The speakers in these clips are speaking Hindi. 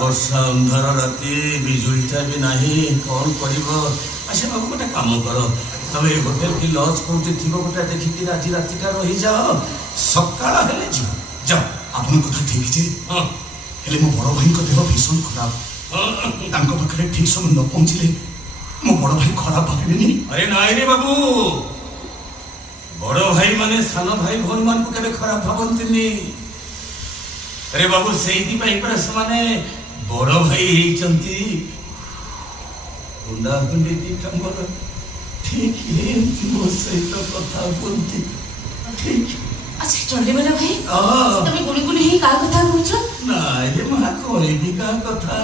वर्षा अंधार राति बिजुलीटा भी नाही कौन करिवो। अच्छा बाबू गोटे काम कर तमे होटेल की लॉज कोठी थिबो गोटे देखि आज रातिटा रही जाओ सकाळ हेले जीव जाओ। आपन कथा ठीक जे हां हेले मो बड़ भाई को देह भीषण खराब तांको पाखरे ठीक समय न पहुंचले मो बड़ भाई खराब भाबिनी। अरे नाई रे बाबू बड़ भाई माने सान भाई भौन मान को केबे खराब भाबंतिनी। अरे बाबू सेही पाई पर समाने बड़ भाई हेचंती गुंडा गुंडी दी तमर ठीक है मो सहित कथा बोलती ठीक। अच्छा चले वाला भाई हां तमे गुणी गुणी ही का कथा कहछो ना ये मा कोई भी का कथा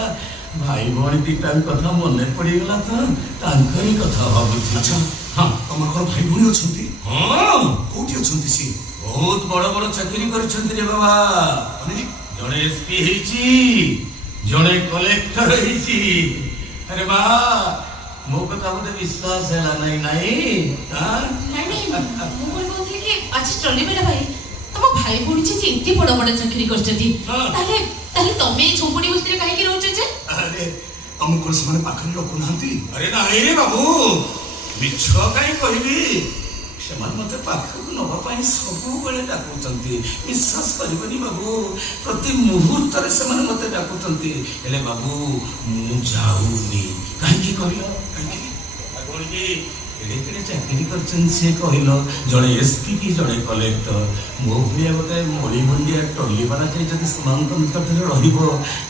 भाई भौणी दीटा कथा मने पड़ी गला तो तांकरी कथा भाबुची। अच्छा हां तमर घर भाई भौणी अछंती? हां कोठी अछंती सी? बहुत बड़ बड़ चाकरी करछंती रे बाबा। अरे जड़े एसपी हेची जड़े कलेक्टर हेची। अरे बा मो कथा मते विश्वास हैला नहीं नहीं हां नहीं मु बोल बोलथि कि अच्छा चले वाला भाई तम भाई भौणी जे इत्ते बड़ बड़ चाकरी करछथि ताले ताले तमे झोपड़ी उतरे काहे के रहउछ जे? अरे तम को समान पाखरे लोक नांती? अरे नहीं रे बाबू मिछ काई कहबी सेमान मते पाखକୁ नबा ପାଇଁ ସବୁବେଳେ ଡାକୁଛନ୍ତି। विश्वास करबनी बाबू प्रति मुहूर्तरे सेमान मते डाकुଛନ୍ତି हेले बाबू मु जाऊनी काहे की करियो काहे की बोल की एडे केडे चाकरी करछन से कहिलो जणे एसपी की जणे कलेक्टर मो भलिया गोटे मोली मुंडिया टल्ली बाला जे जदी समानक निकटरे रहिबो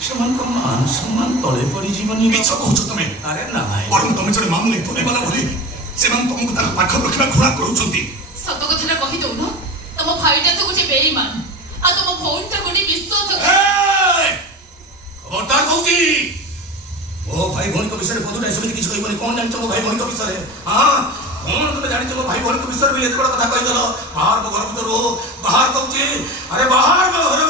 सेमान को मान सम्मान तळे पड़ी जीवनी। मिछ कहछ तमे? अरे नाही बरम तमे जने मामले तोले वाला बोली सेमान तुमको तार पाख रखना घोड़ा करूछंती। सत कथा कहि दउ न तम भाईटा तो गोटे बेईमान आ तम भौणीटा गोटे विश्वास ए खबरदार कहूची ओ भाई भौणी को विषय पदुटा समिति किछ कहबनी कोन जानि तुम भाई भौणी को विषय हां कोन तुम जानि तुम भाई भौणी को विषय भी एत बड़ कथा कहि दलो बाहर को घर भीतर बाहर कहूची अरे बाहर को घर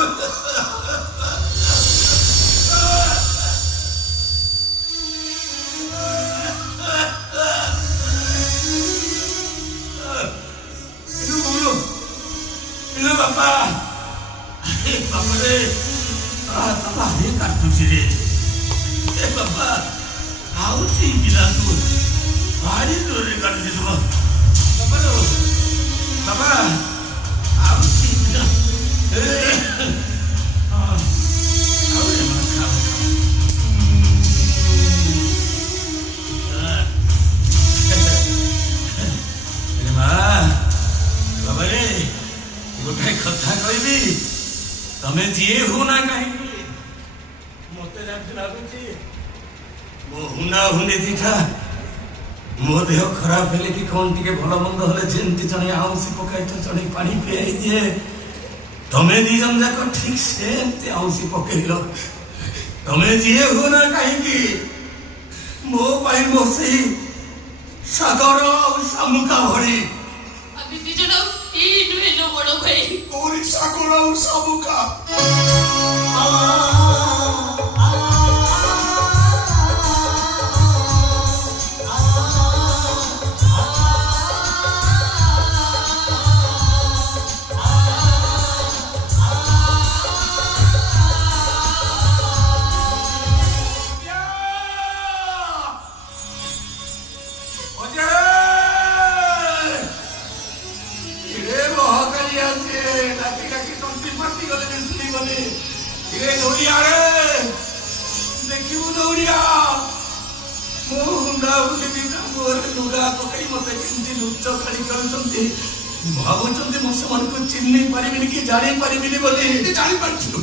बाबा बाबा रे बाबा हे काटुची रे ए बाबा आउची बिलातू भारी जोरे काटुची तुम बाबा रो बाबा आउची बिला ए आउरे माखा अरे बाबा रे गोटे कथा कहबी तमे जिए हो ना कहीं मते लागुची मो हुना हुने दिखा मो देह खराब हेले कि कौन टिके भल मंद हले जेंति जणे आउसी पकाई तो जणे पानी पियाई दिए तमे दी जन जाक ठीक से आउसी पकेइलो तमे जिए हो ना कहीं की मो पाई मोसी सागर और सामुका भरी अभी दिजन ई नुहे नो बड़ भाई ओरी सागर और सामुका चिन्ह पारिबिनी कि जानि पारिबिनी बोली जानि पारथिलु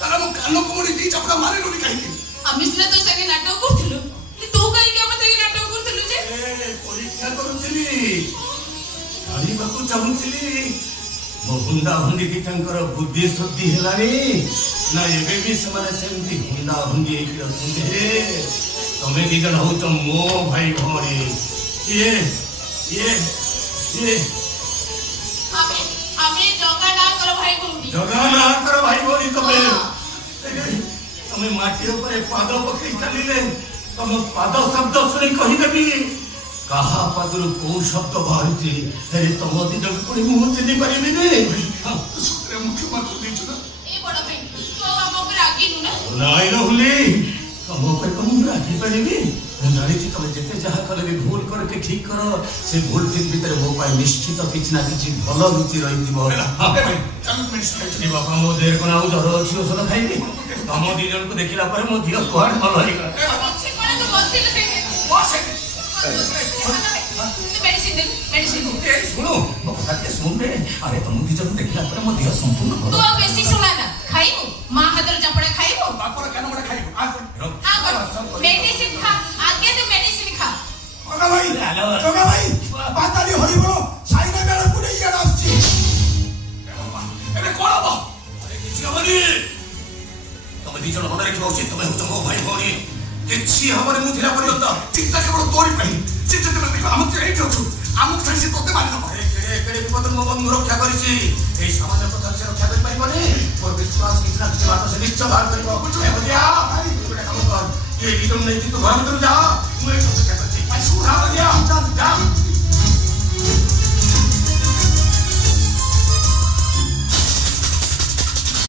तारा मो कानो कोमडी दी चपड़ा मारे लोनी काहे की आमी सिना तो संगे नाटक करथिलु कि तू काहे के हम संगे नाटक करथिलु जे ए परीक्षा करूथिली गाड़ी बाकू चाहुथिली मो हुंडा हुंडी की टंकर बुद्धि शुद्धि हेलानी ना एबे भी समाने सेमती हुंडा हुंडी एक रथुंदे तमे दी जन हो तो मो भाई भौरी ये आमे जगा ना करो भाई भौणी जगा ना करो भाई भौणी तमे माटी ऊपर पाद पकई चलिले तम पाद शब्द सुनी कहि देबी कहा पादुर को शब्द बाहरती हेरे तम दिजक पुणी मुह चिन्हि पारिबिनी सत्रे मुख्य मार को देछु ना ए बड़ भाई तो हम ऊपर रागिनु ना ନାଇଁ ନ ହୁଲି ତମ ଉପରେ କଣ ମୁଁ ରାଗି ପାରିବି ମୁଁ ଜାଣିଛି ତମେ ଯେତେ ଯାହା କଲେ ବି ଭୁଲ କର କି ଠିକ କର ସେ ଭୁଲ ଠିକ ଭିତରେ ମୋ ପାଇଁ ନିଶ୍ଚିତ କିଛି ନା କିଛି ଭଲ ଲୁଚି ରହିଥିବ ବାପା ମୋ ଦେହରେ କଣ ଆଉ ଜ୍ୱର ଅଛି ଔଷଧ ଖାଇବି ତମ ଦି ଜଣଙ୍କୁ ଦେଖିଲା ପରେ ମୋ ଦେହ କୁଆଡେ ଭଲ ହେଇଗଲା ଶୁଣୁ ମୋ କଥା ଟିକେ ଶୁଣେ ଆରେ ତମ ଦି ଜଣଙ୍କୁ ଦେଖିଲା ପରେ ମୋ ଦେହ ସମ୍ପୂର୍ଣ୍ଣ ଭଲ ତୁ ଆଉ ବେଶୀ ଶୁଣାନା ଖାଇବୁ ମା ହାତର ଚପଡ଼ା ଖାଇବୁ ବାପର କାନ ଗୋଟେ ଖାଇବୁ ମେଡିସିନ ଖା ଆଗେ ତୁ ମେଡିସିନ ଖା ଜଗା ଭାଇ ପାତାଳି ହରିବଳ ସାଇନା ମେଳକୁ ନେଇ ଇଆଡେ ଆସୁଛି ଏବେ କଣ ହବ କିଛି ହବନି ତମେ ଦି ଜଣ ମନେ ରଖିବା ଉଚିତ ତମେ ହଉଛ ମୋ ଭାଇ ଭଉଣୀ କିଛି ହବନି ମୁଁ ଥିଲା ପର୍ଯ୍ୟନ୍ତ ଚିନ୍ତା କେବଳ ତୋରି ପାଇଁ ସେ ଯେତେବେଳେ ଦେଖିବ ଆମକୁ ଏଇଠି ଅଛୁ ଆମକୁ ଛାଡ଼ି ସେ ତୋତେ ମାରିଦେବ କେଡ଼େ ବିପଦ ମୋ ବନ୍ଧୁ ରକ୍ଷା କରିଛି ଏଇ ସାମାନ୍ୟ କଥା ସେ ରକ୍ଷା କରିପାରିବନି ମୋର ବିଶ୍ୱାସ କିଛି ନା କିଛି ବାଟ ସେ ନିଶ୍ଚୟ ବାହାର କରିବ ଗୋଟେ କାମ କର ଏ ଦି ଜଣ ନେଇକି ତୁ ଘର ଭିତରୁ ଯା ମୁଁ ଏଇଠି ଅପେକ୍ଷା କରିଛି